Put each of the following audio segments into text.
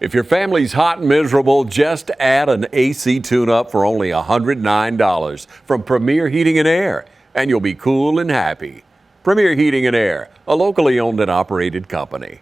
If your family's hot and miserable, just add an AC tune-up for only $109 from Premier Heating and Air, and you'll be cool and happy. Premier Heating and Air, a locally owned and operated company.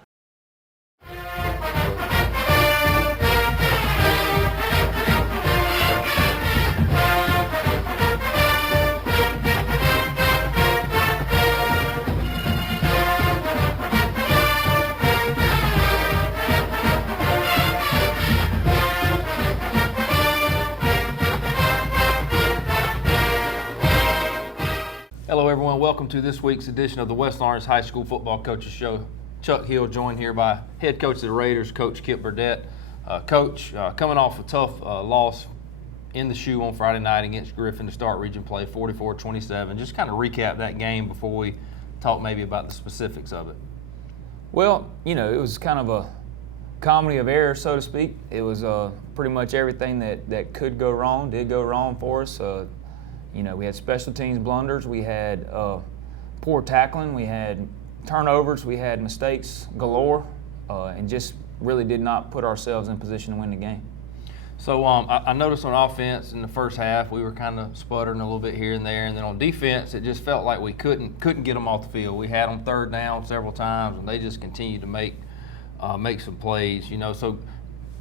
Hello everyone, welcome to this week's edition of the West Lawrence High School Football Coaches Show. Chuck Hill joined here by head coach of the Raiders, Coach Kip Burdett. Coach, coming off a tough loss in the shoe on Friday night against Griffin to start region play, 44-27. Just kind of recap that game before we talk maybe about the specifics of it. Well, you know, it was kind of a comedy of errors, so to speak. It was pretty much everything that could go wrong did go wrong for us. You know, we had special teams blunders, we had poor tackling, we had turnovers, we had mistakes galore, and just really did not put ourselves in position to win the game. So I noticed on offense in the first half we were kind of sputtering a little bit here and there, and then on defense it just felt like we couldn't get them off the field. We had them third down several times, and they just continued to make some plays. You know, so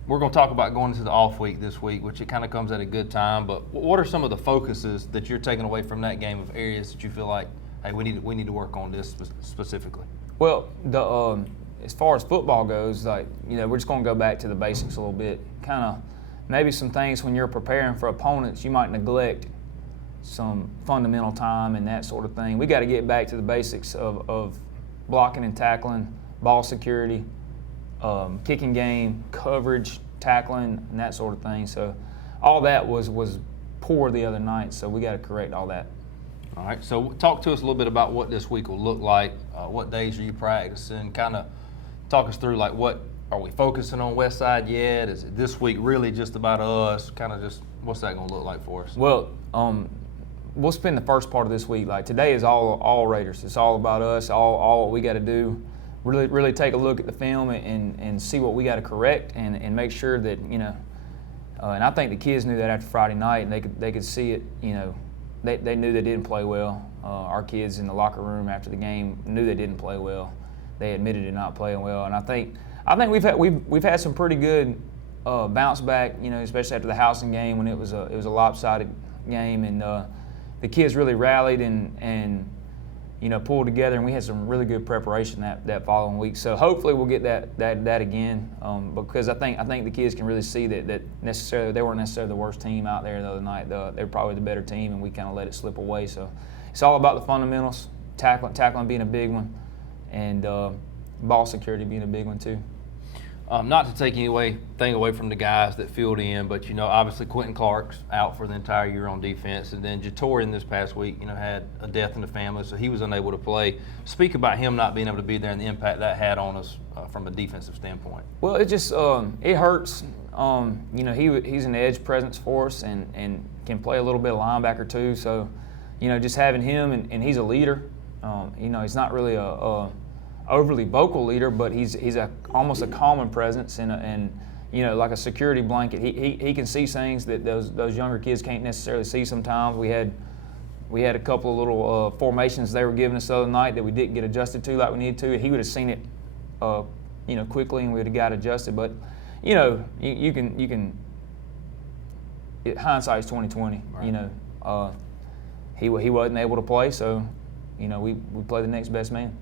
we're going to talk about going into the off week this week, which it kind of comes at a good time. But what are some of the focuses that you're taking away from that game of areas that you feel like, hey, we need to work on this specifically? Well, as far as football goes, like, you know, we're just going to go back to the basics a little bit. Kind of maybe some things when you're preparing for opponents you might neglect some fundamental time and that sort of thing. We got to get back to the basics of blocking and tackling, ball security, kicking game, coverage, tackling, and that sort of thing. So all that was poor the other night, so we got to correct all that. All right, so talk to us a little bit about what this week will look like. What days are you practicing? Kind of talk us through, like, what are we focusing on West Side yet? Is it this week really just about us? Kind of just what's that going to look like for us? Well, we'll spend the first part of this week, like today is all Raiders. It's all about us, all what we got to do. Really take a look at the film and see what we got to correct and make sure that, you know, and I think the kids knew that after Friday night, and they could see it. You know, they knew they didn't play well. Our kids in the locker room after the game knew they didn't play well. They admitted to not playing well, and I think we've had some pretty good bounce back. You know, especially after the Housing game when it was a lopsided game, and the kids really rallied and you know, pulled together, and we had some really good preparation that following week. So hopefully we'll get that again, because I think the kids can really see that necessarily they weren't necessarily the worst team out there the other night. They're probably the better team, and we kind of let it slip away. So it's all about the fundamentals, tackling being a big one, and ball security being a big one too. Not to take anything away from the guys that filled in, but, you know, obviously Quentin Clark's out for the entire year on defense, and then Jatorian this past week, you know, had a death in the family, so he was unable to play. Speak about him not being able to be there and the impact that had on us from a defensive standpoint. Well, it just it hurts. You know, he's an edge presence for us and can play a little bit of linebacker too. So, you know, just having him and he's a leader. You know, he's not really a overly vocal leader, but he's almost a calming presence and you know, like a security blanket. He can see things that those younger kids can't necessarily see sometimes. We had a couple of little formations they were giving us the other night that we didn't get adjusted to like we needed to. He would have seen it you know, quickly, and we would have got adjusted. But you know, you can hindsight's 20/20. Right. You know, he wasn't able to play, so you know, we play the next best man.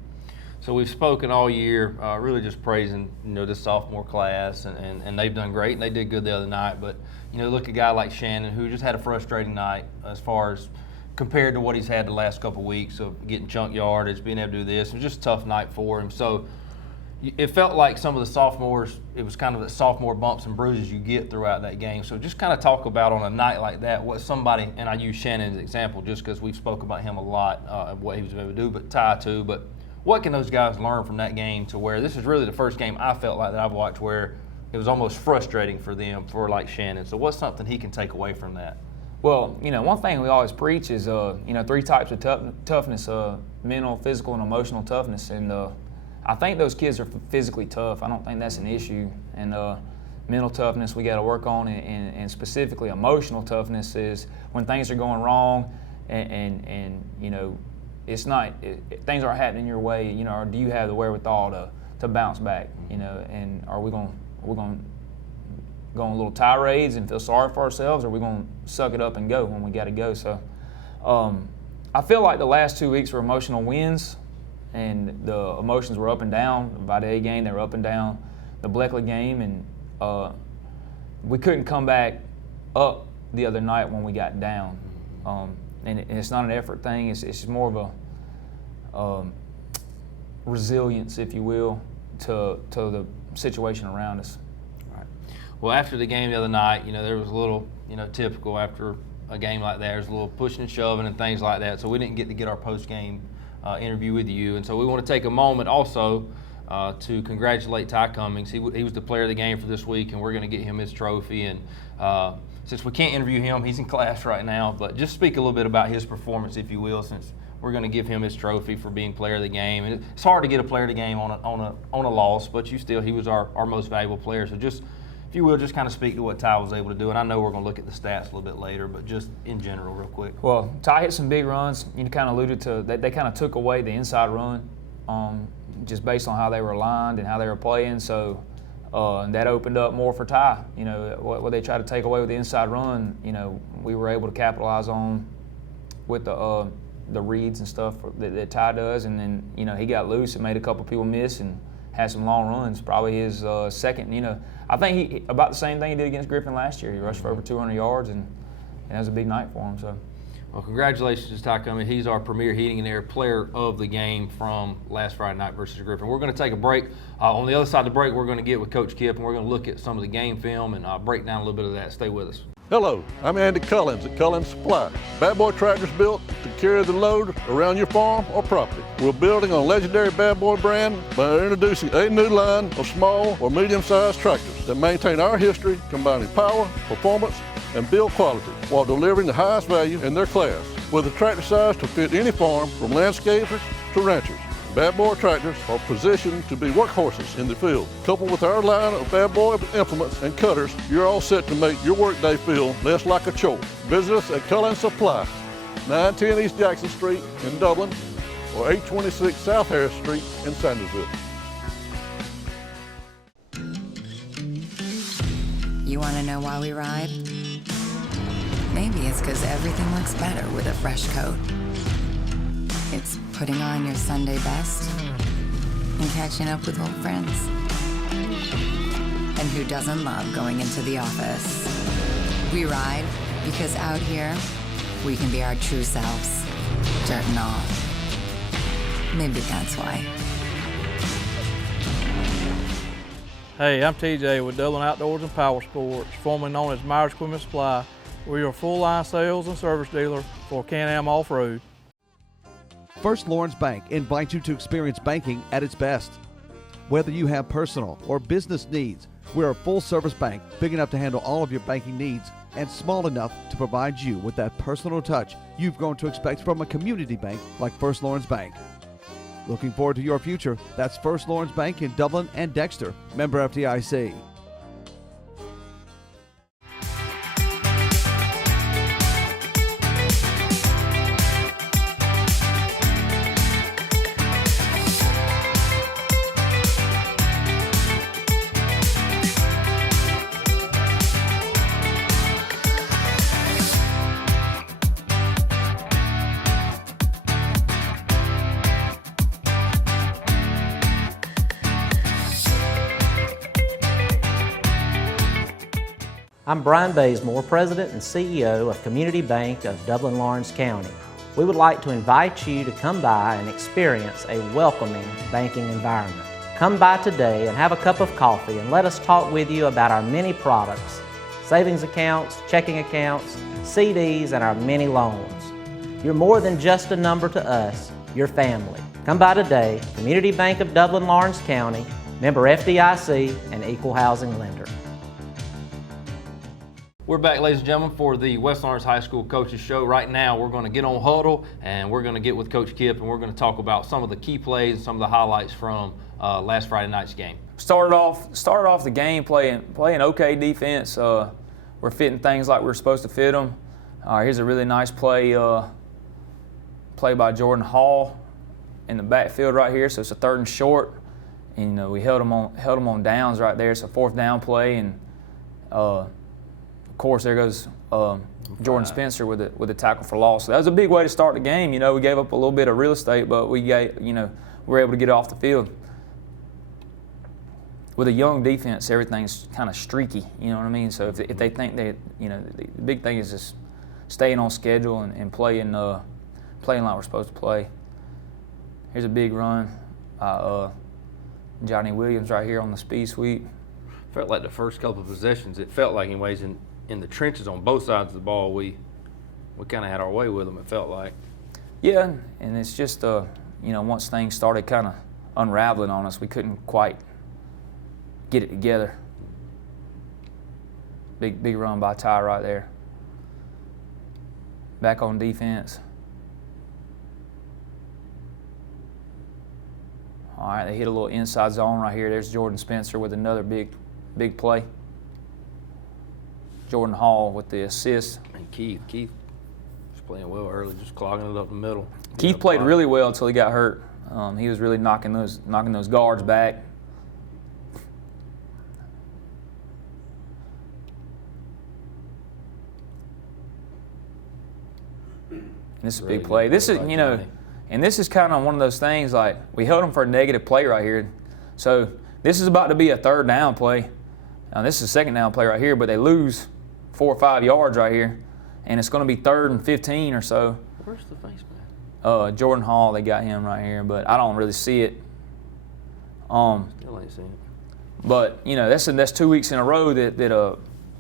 So we've spoken all year, really just praising, you know, this sophomore class, and they've done great, and they did good the other night. But, you know, look at a guy like Shannon, who just had a frustrating night as far as compared to what he's had the last couple of weeks of getting chunk yardage, being able to do this. It was just a tough night for him. So it felt like some of the sophomores, it was kind of the sophomore bumps and bruises you get throughout that game. So just kind of talk about on a night like that what somebody, and I use Shannon as an example just because we've spoke about him a lot, of what he was able to do, but Ty too. But what can those guys learn from that game to where this is really the first game I felt like that I've watched where it was almost frustrating for them, for like Shannon. So what's something he can take away from that? Well, you know, one thing we always preach is, you know, 3 types of toughness, mental, physical, and emotional toughness. And I think those kids are physically tough. I don't think that's an issue. And mental toughness we got to work on, and specifically emotional toughness is when things are going wrong, and you know, it's not things aren't happening your way. You know, or do you have the wherewithal to bounce back? You know, and are we going go on little tirades and feel sorry for ourselves, or are we going to suck it up and go when we got to go? So I feel like the last 2 weeks were emotional wins, and the emotions were up and down. The WDIG game, they were up and down. The Bleckley game, and we couldn't come back up the other night when we got down. And it's not an effort thing. It's more of a resilience, if you will, to the situation around us. Well, after the game the other night, you know, there was a little, you know, typical after a game like that, there's a little pushing and shoving and things like that. So we didn't get our post-game interview with you. And so we want to take a moment also to congratulate Ty Cummings. He was the player of the game for this week, and we're going to get him his trophy. And since we can't interview him, he's in class right now, but just speak a little bit about his performance, if you will, since we're going to give him his trophy for being player of the game. And it's hard to get a player of the game on a loss, but he was our most valuable player. So just, if you will, just kind of speak to what Ty was able to do. And I know we're going to look at the stats a little bit later, but just in general, real quick. Well, Ty hit some big runs. You kind of alluded to that. They kind of took away the inside run, just based on how they were aligned and how they were playing. So that opened up more for Ty. You know, what they tried to take away with the inside run, you know, we were able to capitalize on with the reads and stuff that Ty does. And then, you know, he got loose and made a couple people miss and had some long runs. Probably his second, you know, I think he about the same thing he did against Griffin last year. He rushed for over 200 yards, and that was a big night for him. So, well, congratulations to Ty Cummings. He's our Premier Heating and Air player of the game from last Friday night versus Griffin. We're going to take a break. On the other side of the break, we're going to get with Coach Kip, and we're going to look at some of the game film and break down a little bit of that. Stay with us. Hello, I'm Andy Cullins at Cullins Supply. Bad Boy tractors built to carry the load around your farm or property. We're building on legendary Bad Boy brand by introducing a new line of small or medium-sized tractors that maintain our history, combining power, performance, and build quality while delivering the highest value in their class. With a tractor size to fit any farm, from landscapers to ranchers, Bad Boy tractors are positioned to be workhorses in the field. Coupled with our line of Bad Boy implements and cutters, you're all set to make your workday feel less like a chore. Visit us at Cullins Supply, 910 East Jackson Street in Dublin, or 826 South Harris Street in Sandersville. You want to know why we ride? Maybe it's because everything looks better with a fresh coat. It's putting on your Sunday best and catching up with old friends. And who doesn't love going into the office? We ride because out here, we can be our true selves, dirt and all. Maybe that's why. Hey, I'm TJ with Dublin Outdoors and Power Sports, formerly known as Myers Equipment Supply. We're your full-line sales and service dealer for Can-Am Off-Road. First Lawrence Bank invites you to experience banking at its best. Whether you have personal or business needs, we're a full-service bank big enough to handle all of your banking needs and small enough to provide you with that personal touch you've grown to expect from a community bank like First Lawrence Bank. Looking forward to your future? That's First Lawrence Bank in Dublin and Dexter, member FDIC. I'm Brian Bazemore, President and CEO of Community Bank of Dublin-Lawrence County. We would like to invite you to come by and experience a welcoming banking environment. Come by today and have a cup of coffee and let us talk with you about our many products, savings accounts, checking accounts, CDs, and our many loans. You're more than just a number to us, you're family. Come by today, Community Bank of Dublin-Lawrence County, member FDIC, and equal housing lender. We're back, ladies and gentlemen, for the West Lawrence High School Coaches Show. Right now, we're going to get on huddle, and we're going to get with Coach Kip, and we're going to talk about some of the key plays and some of the highlights from last Friday night's game. started off the game playing okay defense. We're fitting things like we're supposed to fit them. Here's a really nice play by Jordan Hall in the backfield right here. So it's a 3rd and short, and we held them on downs right there. It's a 4th down play, and of course there goes Jordan Spencer with a tackle for loss. So that was a big way to start the game. We gave up a little bit of real estate, but we were able to get it off the field. With a young defense, everything's kind of streaky. You know what I mean? So if they think they, the big thing is just staying on schedule and playing like we're supposed to play. Here's a big run by Johnny Williams right here on the speed sweep. Felt like the first couple of possessions, it felt like anyways in the trenches on both sides of the ball, we kind of had our way with them, it felt like. Yeah, and it's just, once things started kind of unraveling on us, we couldn't quite get it together. Big run by Ty right there. Back on defense. All right, they hit a little inside zone right here. There's Jordan Spencer with another big play. Jordan Hall with the assist. And Keith was playing well early, just clogging it up the middle. Keith played really well until he got hurt. He was really knocking those guards back. This is a big play. This is, and this is kind of one of those things, like, we held them for a negative play right here. So this is about to be a 3rd down play. Now this is a 2nd down play right here, but they lose 4 or 5 yards right here. And it's going to be 3rd and 15 or so. Where's the face man? Jordan Hall, they got him right here, but I don't really see it. Still ain't seen it. But, that's 2 weeks in a row that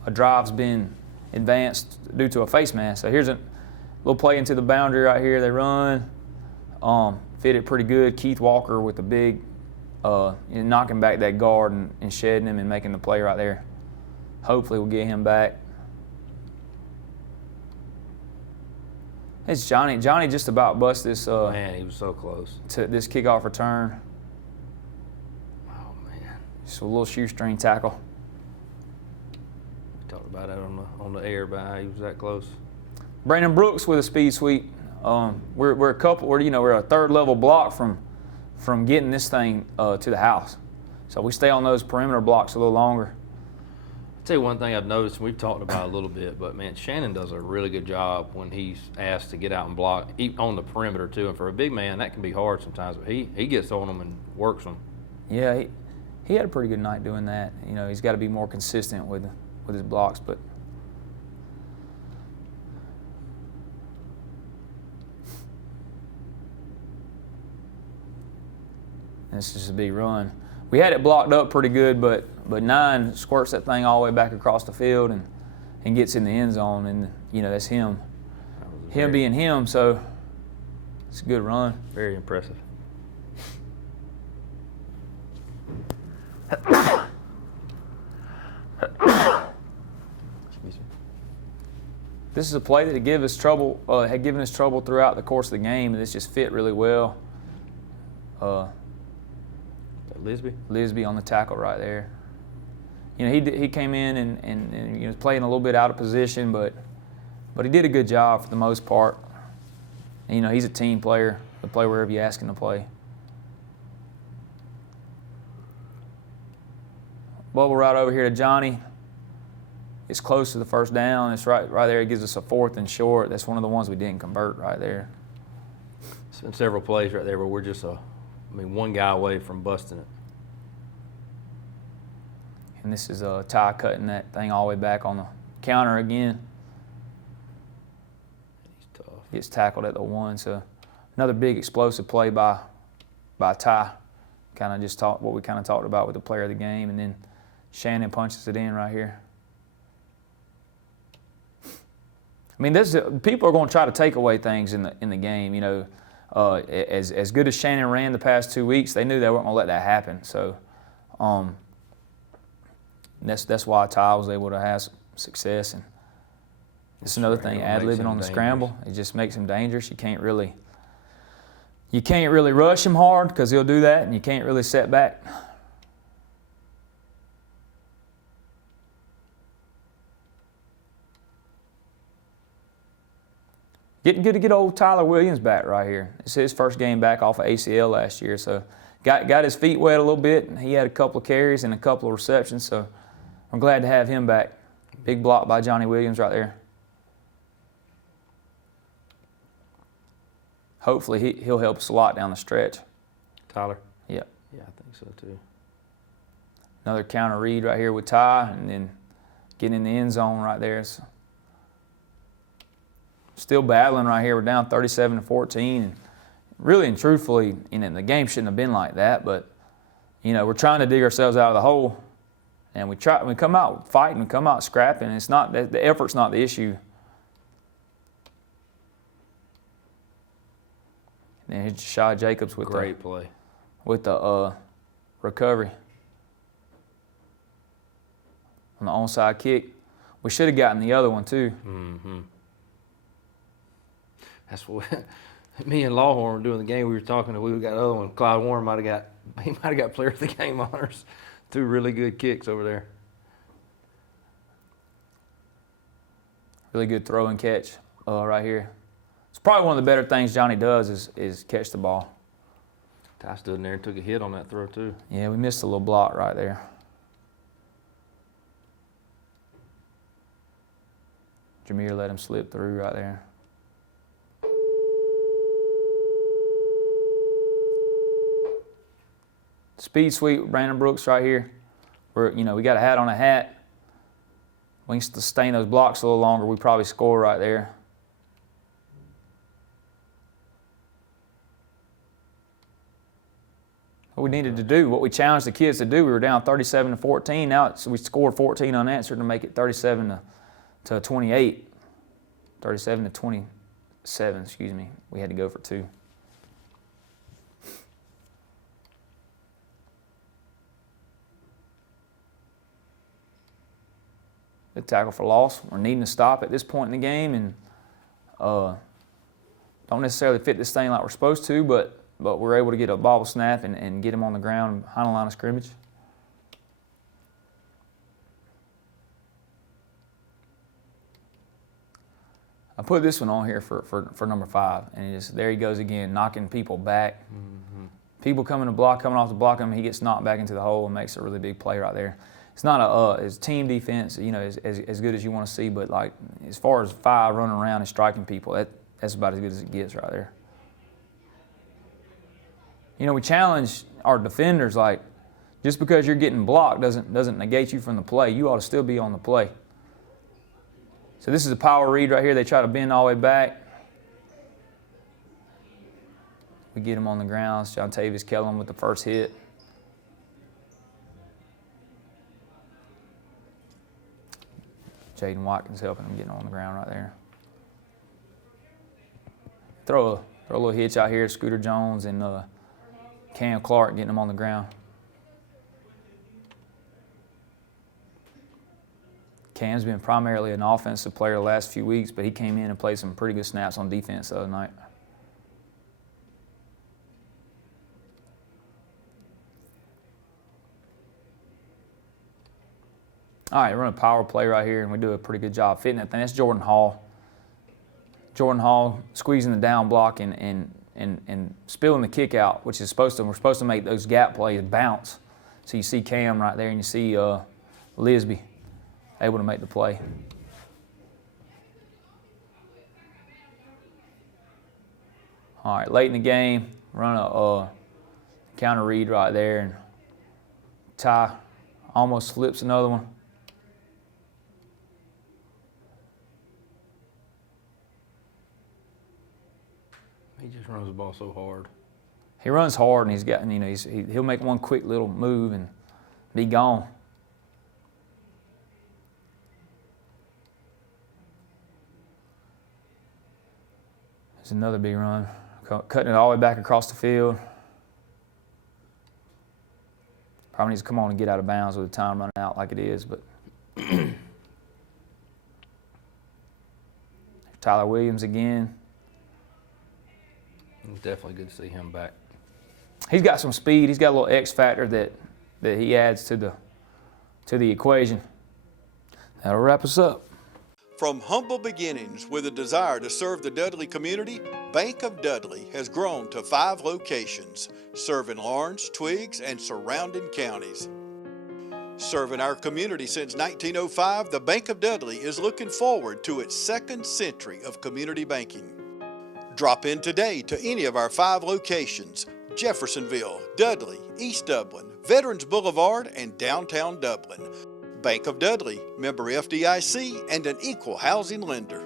a drive's been advanced due to a face mask. So here's a little play into the boundary right here. They run, fit it pretty good. Keith Walker with the big, knocking back that guard and shedding him and making the play right there. Hopefully we'll get him back. It's Johnny. Johnny just about bust this. Man, he was so close. To this kickoff return. Oh man. Just a little shoestring tackle. We talked about that on the air about how he was that close. Brandon Brooks with a we're a 3rd level block from getting this thing to the house. So we stay on those perimeter blocks a little longer. I'll tell you one thing I've noticed, and we've talked about it a little bit, but man, Shannon does a really good job when he's asked to get out and block on the perimeter too. And for a big man, that can be hard sometimes, but he gets on them and works them. Yeah, he had a pretty good night doing that. He's got to be more consistent with his blocks, but. This is a big run. We had it blocked up pretty good, but 9 squirts that thing all the way back across the field and gets in the end zone, and that's him. Him being him, so it's a good run. Very impressive. This is a play that had given us trouble throughout the course of the game, and it's just fit really well. Lisby on the tackle right there. He came in and was playing a little bit out of position, but he did a good job for the most part. And, he's a team player. He'll play wherever you ask him to play. Bubble right over here to Johnny. It's close to the 1st down. It's right there. It gives us a 4th and short. That's one of the ones we didn't convert right there. It's been several plays right there where we're just one guy away from busting it. And this is Ty cutting that thing all the way back on the counter again. He's tough. Gets tackled at the 1. So another big explosive play by Ty. Kind of just what we kind of talked about with the player of the game, and then Shannon punches it in right here. People are going to try to take away things in the game. As good as Shannon ran the past 2 weeks, they knew they weren't going to let that happen. So that's why Ty was able to have success. And it's another thing, ad-libbing on the scramble. It just makes him dangerous. You can't really rush him hard because he'll do that, and you can't really set back. Getting good to get old Tyler Williams back right here. It's his first game back off of ACL last year, so got his feet wet a little bit, and he had a couple of carries and a couple of receptions, so I'm glad to have him back. Big block by Johnny Williams right there. Hopefully he'll help us a lot down the stretch. Tyler? Yep. Yeah, I think so too. Another counter read right here with Ty, and then getting in the end zone right there. So still battling right here. We're down 37-14, and really and truthfully, the game shouldn't have been like that. But we're trying to dig ourselves out of the hole, and we come out fighting, we come out scrapping. It's not the effort's not the issue. And then here's Shai Jacobs with Great play. With the recovery on the onside kick. We should have gotten the other one too. Mm-hmm. That's what me and Lawhorn were doing the game. We were talking. We got the other one. Clyde Warren might have got player of the game honors. 2 really good kicks over there. Really good throw and catch right here. It's probably one of the better things Johnny does is catch the ball. Ty stood in there and took a hit on that throw too. Yeah, we missed a little block right there. Jameer let him slip through right there. Speed sweep with Brandon Brooks right here. We got a hat on a hat. We can sustain those blocks a little longer. We probably score right there. What we needed to do, what we challenged the kids to do, we were down 37-14. Now we scored 14 unanswered to make it 37-28. 37-27, excuse me. We had to go for 2. Good tackle for loss. We're needing to stop at this point in the game, and don't necessarily fit this thing like we're supposed to, but we're able to get a bobble snap and get him on the ground behind the line of scrimmage. I put this one on here for number 5, and there he goes again, knocking people back. Mm-hmm. People coming off the block him, he gets knocked back into the hole and makes a really big play right there. It's not it's team defense, as good as you want to see, but like as far as 5 running around and striking people, that's about as good as it gets right there. We challenge our defenders, like, just because you're getting blocked doesn't negate you from the play. You ought to still be on the play. So this is a power read right here. They try to bend all the way back. We get him on the ground. It's John Tavis Kellum with the first hit. Jaden Watkins helping him get on the ground right there. Throw a little hitch out here. Scooter Jones and Cam Clark getting him on the ground. Cam's been primarily an offensive player the last few weeks, but he came in and played some pretty good snaps on defense the other night. All right, run a power play right here, and we do a pretty good job fitting that thing. That's Jordan Hall. Jordan Hall squeezing the down block and spilling the kick out, which is we're supposed to make those gap plays bounce. So you see Cam right there, and you see Lisby able to make the play. All right, late in the game, run a counter read right there, and Ty almost flips another one. He just runs the ball so hard. He runs hard, and he's got, he'll make one quick little move and be gone. There's another big run, cutting it all the way back across the field. Probably needs to come on and get out of bounds with the time running out like it is, but Tyler Williams again. It's definitely good to see him back. He's got some speed. He's got a little X factor that he adds to the equation. That'll wrap us up. From humble beginnings with a desire to serve the Dudley community, Bank of Dudley has grown to 5 locations, serving Lawrence, Twiggs, and surrounding counties. Serving our community since 1905, the Bank of Dudley is looking forward to its 2nd century of community banking. Drop in today to any of our 5 locations: Jeffersonville, Dudley, East Dublin, Veterans Boulevard, and downtown Dublin. Bank of Dudley, member FDIC, and an equal housing lender.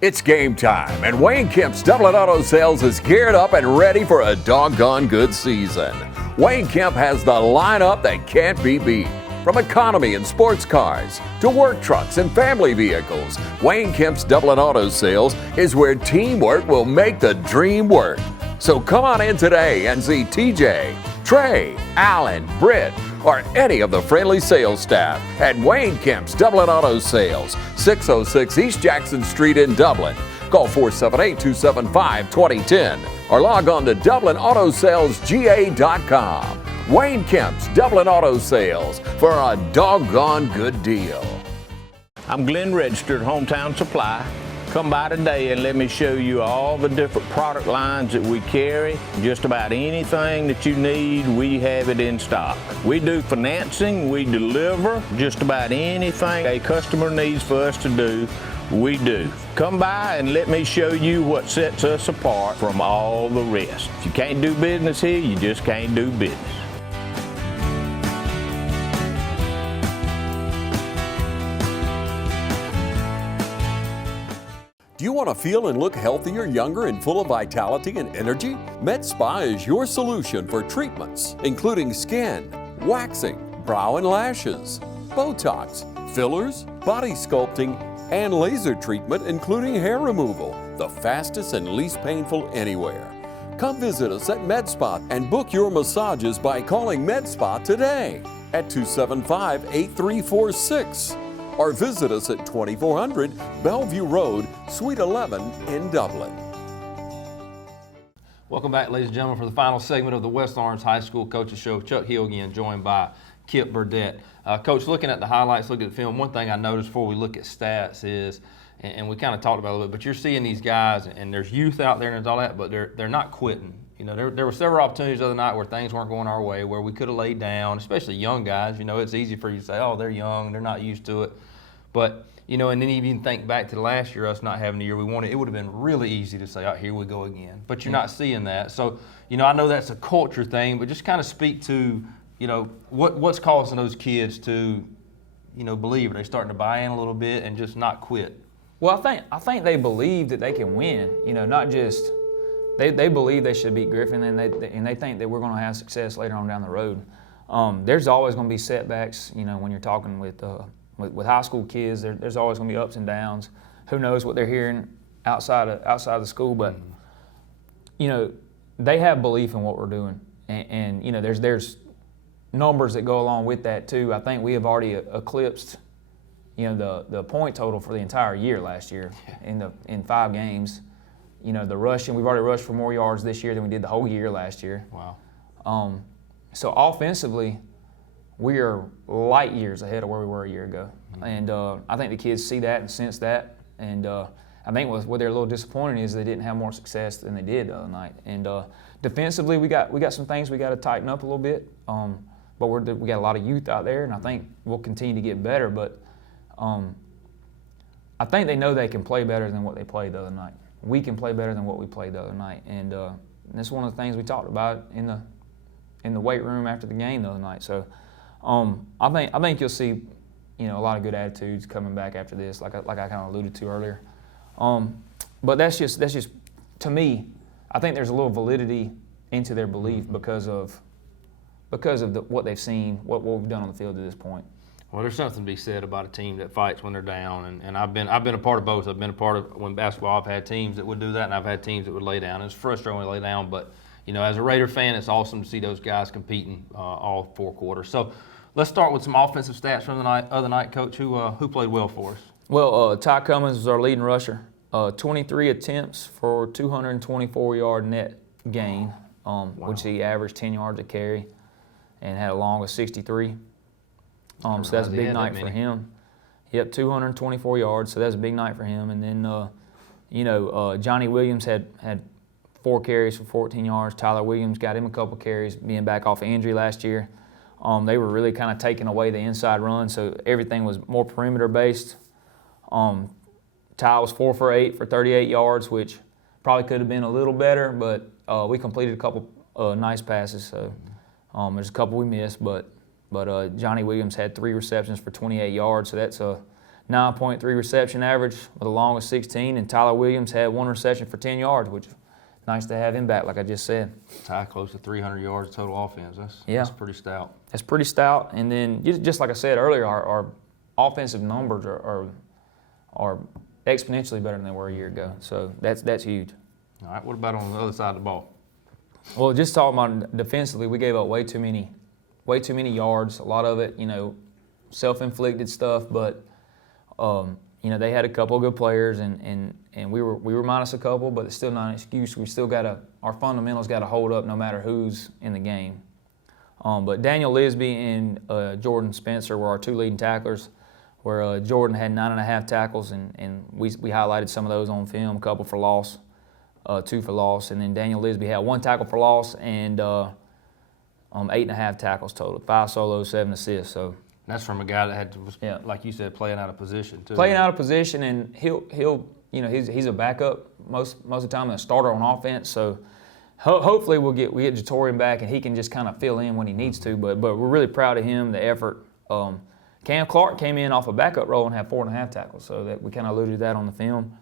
It's game time, and Wayne Kemp's Dublin Auto Sales is geared up and ready for a doggone good season. Wayne Kemp has the lineup that can't be beat. From economy and sports cars to work trucks and family vehicles, Wayne Kemp's Dublin Auto Sales is where teamwork will make the dream work. So come on in today and see TJ, Trey, Alan, Britt, or any of the friendly sales staff at Wayne Kemp's Dublin Auto Sales, 606 East Jackson Street in Dublin. Call 478-275-2010 or log on to DublinAutoSalesGA.com. Wayne Kemp's Dublin Auto Sales for a doggone good deal. I'm Glenn Registered, Hometown Supply. Come by today and let me show you all the different product lines that we carry. Just about anything that you need, we have it in stock. We do financing, we deliver just about anything a customer needs for us to do, we do. Come by and let me show you what sets us apart from all the rest. If you can't do business here, you just can't do business. Do you want to feel and look healthier, younger, and full of vitality and energy? Med Spa is your solution for treatments, including skin, waxing, brow and lashes, Botox, fillers, body sculpting, and laser treatment, including hair removal, the fastest and least painful anywhere. Come visit us at Med Spa and book your massages by calling Med Spa today at 275-8346. Or visit us at 2400 Bellevue Road, Suite 11 in Dublin. Welcome back, ladies and gentlemen, for the final segment of the West Lawrence High School Coaches Show. Chuck Hill again, joined by Kip Burdett. Coach, looking at the highlights, looking at the film, one thing I noticed before we look at stats is, and we kind of talked about it a little bit, but you're seeing these guys, and there's youth out there and there's all that, but they're not quitting. You know, there were several opportunities the other night where things weren't going our way, where we could have laid down, especially young guys. You know, it's easy for you to say, oh, they're young, they're not used to it. But, you know, and then even think back to last year, us not having the year we wanted, it would have been really easy to say, oh, here we go again. But you're not seeing that. So, you know, I know that's a culture thing, but just kind of speak to, you know, what's causing those kids to, you know, believe? Are they starting to buy in a little bit and just not quit? Well, I think they believe that they can win. You know, not just they believe they should beat Griffin, and they think that we're going to have success later on down the road. There's always going to be setbacks. You know, when you're talking with high school kids, there's always going to be ups and downs. Who knows what they're hearing outside of the school? But you know, they have belief in what we're doing, and you know, there's numbers that go along with that too. I think we have already eclipsed, you know, the point total for the entire year last year in 5 games. You know, the rushing, we've already rushed for more yards this year than we did the whole year last year. Wow. So offensively, we are light years ahead of where we were a year ago. And I think the kids see that and sense that. And I think what they're a little disappointed is they didn't have more success than they did the other night. And defensively, we got some things we got to tighten up a little bit. But we got a lot of youth out there, and I think we'll continue to get better. But I think they know they can play better than what they played the other night. We can play better than what we played the other night. And that's one of the things we talked about in the weight room after the game the other night. So I think you'll see, you know, a lot of good attitudes coming back after this, like I kind of alluded to earlier. But that's just to me, I think there's a little validity into their belief because of what they've seen, what we've done on the field to this point. Well, there's something to be said about a team that fights when they're down, and I've been a part of both. I've been a part of when basketball. I've had teams that would do that, and I've had teams that would lay down. It's frustrating when they lay down, but you know, as a Raider fan, it's awesome to see those guys competing all 4 quarters. So let's start with some offensive stats from the other night, Coach. Who played well for us? Well, Ty Cummins was our leading rusher. 23 attempts for 224-yard net gain, wow, which he averaged 10 yards a carry and had a long of 63. So that's a big night for him. Yep, 224 yards, so that's a big night for him. And then, Johnny Williams had 4 carries for 14 yards. Tyler Williams got him a couple carries, being back off of injury last year. They were really kind of taking away the inside run, so everything was more perimeter-based. Ty was 4 for 8 for 38 yards, which probably could have been a little better, but we completed a couple nice passes. So there's a couple we missed, but Johnny Williams had 3 receptions for 28 yards, so that's a 9.3 reception average with a long of 16, and Tyler Williams had 1 reception for 10 yards, which is nice to have him back, like I just said. Ty close to 300 yards total offense. That's pretty stout. That's pretty stout, and then just like I said earlier, our offensive numbers are exponentially better than they were a year ago, so that's huge. All right, what about on the other side of the ball? Well, just talking about defensively, we gave up way too many yards. A lot of it, self-inflicted stuff. But they had a couple of good players, and we were minus a couple, but it's still not an excuse. We still our fundamentals got to hold up no matter who's in the game. But Daniel Lisby and Jordan Spencer were our 2 leading tacklers, where Jordan had 9.5 tackles, and we highlighted some of those on film, a couple for loss. 2 for loss, and then Daniel Lisby had 1 tackle for loss and 8.5 tackles total, 5 solos, 7 assists. So that's from a guy that like you said, playing out of position too. Playing out of position, and he'll he's a backup most of the time, and a starter on offense. So hopefully we get Jatorian back, and he can just kind of fill in when he needs to. But we're really proud of him, the effort. Cam Clark came in off a backup role and had 4.5 tackles, so that we kind of alluded to that on the film.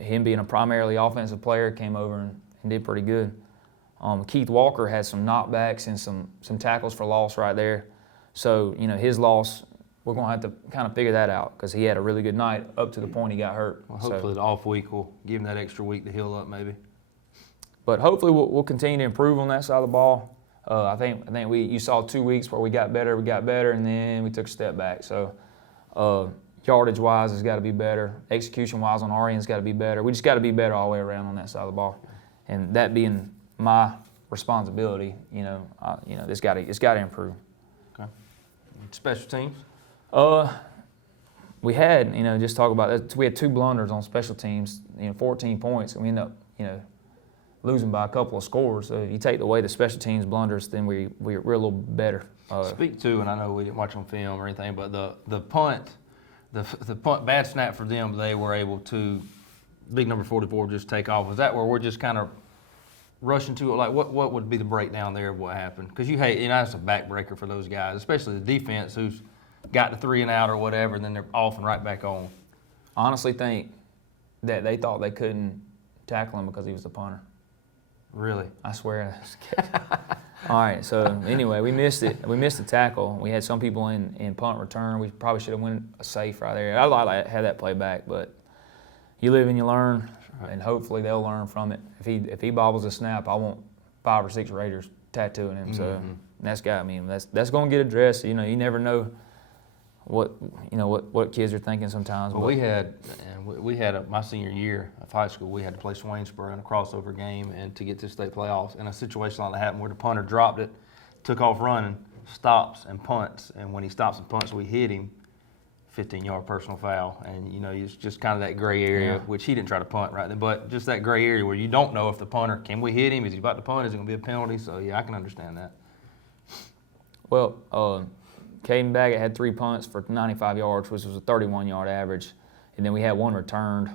Him being a primarily offensive player came over and did pretty good. Keith Walker had some knockbacks and some tackles for loss right there. So, his loss, we're going to have to kind of figure that out, because he had a really good night up to the point he got hurt. Well, hopefully the off week will give him that extra week to heal up maybe. But hopefully we'll continue to improve on that side of the ball. I think you saw 2 weeks where we got better, and then we took a step back. So yardage-wise has got to be better. Execution-wise on our end's got to be better. We just got to be better all the way around on that side of the ball. And that being my responsibility, it's got to improve. Okay. Special teams? We had, just talk about that. We had 2 blunders on special teams, 14 points, and we ended up, losing by a couple of scores. So you take away the special teams blunders, then we're a little better. Speak to, and I know we didn't watch on film or anything, but the punt. The punt, bad snap for them, they were able to, big number 44, just take off. Was that where we're just kind of rushing to it? Like, what would be the breakdown there of what happened? Because that's a backbreaker for those guys, especially the defense who's got the 3 and out or whatever, and then they're off and right back on. I honestly think that they thought they couldn't tackle him because he was the punter. Really? I swear. All right, so anyway, we missed it. We missed the tackle. We had some people in punt return. We probably should have went a safe right there. I'd like to have that play back, but you live and you learn, and hopefully they'll learn from it. If he bobbles a snap, I want 5 or 6 Raiders tattooing him. So that's going to get addressed. You never know what kids are thinking sometimes. Well, we had my senior year of high school, we had to play Swainsboro in a crossover game and to get to state playoffs. And a situation like that happened where the punter dropped it, took off running, stops and punts. And when he stops and punts, we hit him, 15-yard personal foul. And, it's just kind of that gray area, which he didn't try to punt right then, but just that gray area where you don't know if the punter, can we hit him? Is he about to punt? Is it going to be a penalty? So, yeah, I can understand that. Well, Caden Baggett had 3 punts for 95 yards, which was a 31-yard average, and then we had 1 returned.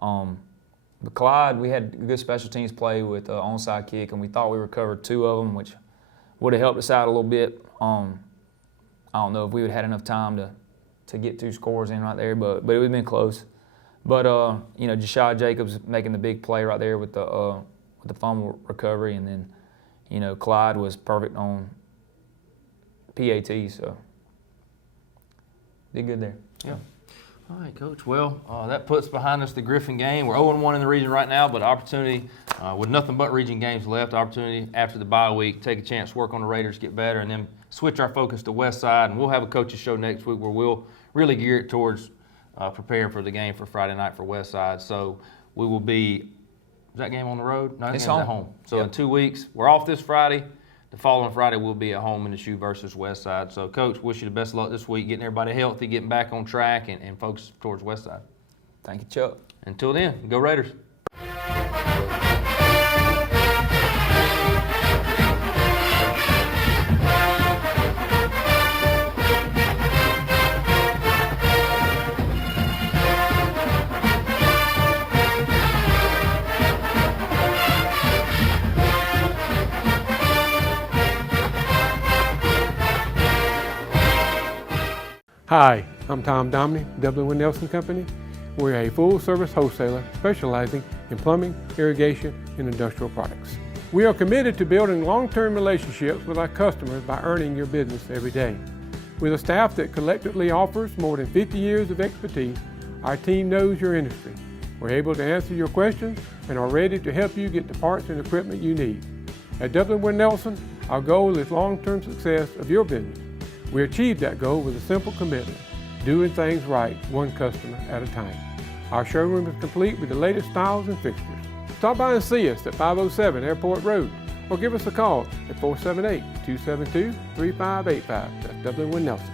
But Clyde, we had good special teams play with onside kick, and we thought we recovered 2 of them, which would have helped us out a little bit. I don't know if we would have had enough time to get 2 scores in right there, but it would have been close. But Jashad Jacobs making the big play right there with the fumble recovery, and then Clyde was perfect on PAT, so did good there. Yeah. All right, Coach. Well, that puts behind us the Griffin game. We're 0-1 in the region right now, but opportunity with nothing but region games left. Opportunity after the bye week, take a chance, work on the Raiders, get better, and then switch our focus to West Side. And we'll have a coaches show next week where we'll really gear it towards preparing for the game for Friday night for West Side. So we will be. Is that game on the road? No, it's at home. So in 2 weeks, we're off this Friday. the following Friday we'll be at home in the shoe versus Westside. So, Coach, wish you the best of luck this week, getting everybody healthy, getting back on track, and focus towards Westside. Thank you, Chuck. Until then, go Raiders. Hi, I'm Tom Domney, W. Nelson Company. We're a full-service wholesaler specializing in plumbing, irrigation, and industrial products. We are committed to building long-term relationships with our customers by earning your business every day. With a staff that collectively offers more than 50 years of expertise, our team knows your industry. We're able to answer your questions and are ready to help you get the parts and equipment you need. At W. Nelson, our goal is long-term success of your business. We achieve that goal with a simple commitment, doing things right, one customer at a time. Our showroom is complete with the latest styles and fixtures. Stop by and see us at 507 Airport Road or give us a call at 478-272-3585. That's W. Nelson.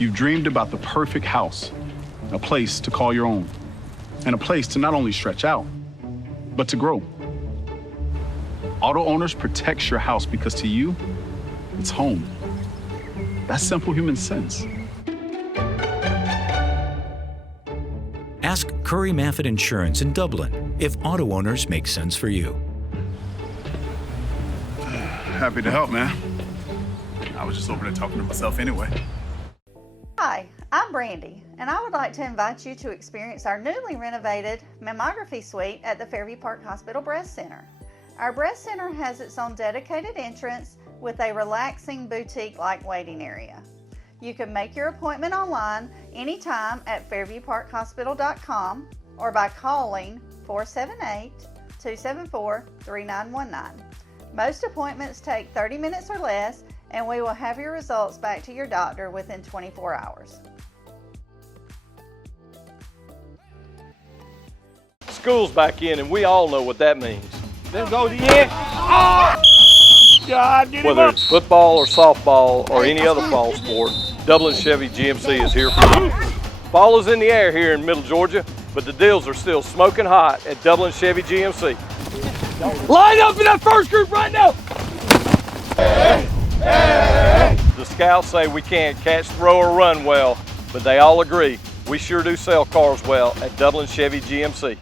You've dreamed about the perfect house, a place to call your own, and a place to not only stretch out, but to grow. Auto Owners protects your house because to you, it's home. That's simple human sense. Ask Curry Maffett Insurance in Dublin if Auto Owners make sense for you. Happy to help, man. I was just over there talking to myself anyway. Hi, I'm Brandy, and I would like to invite you to experience our newly renovated mammography suite at the Fairview Park Hospital Breast Center. Our breast center has its own dedicated entrance with a relaxing boutique-like waiting area. You can make your appointment online anytime at fairviewparkhospital.com or by calling 478-274-3919. Most appointments take 30 minutes or less, and we will have your results back to your doctor within 24 hours. School's back in, and we all know what that means. Then go to the end. Oh! God, get Whether it's football or softball or any other fall sport, Dublin Chevy GMC is here for you. Fall is in the air here in Middle Georgia, but the deals are still smoking hot at Dublin Chevy GMC. Line up in that first group right now. Hey, hey, hey. The scouts say we can't catch, throw, or run well, but they all agree we sure do sell cars well at Dublin Chevy GMC.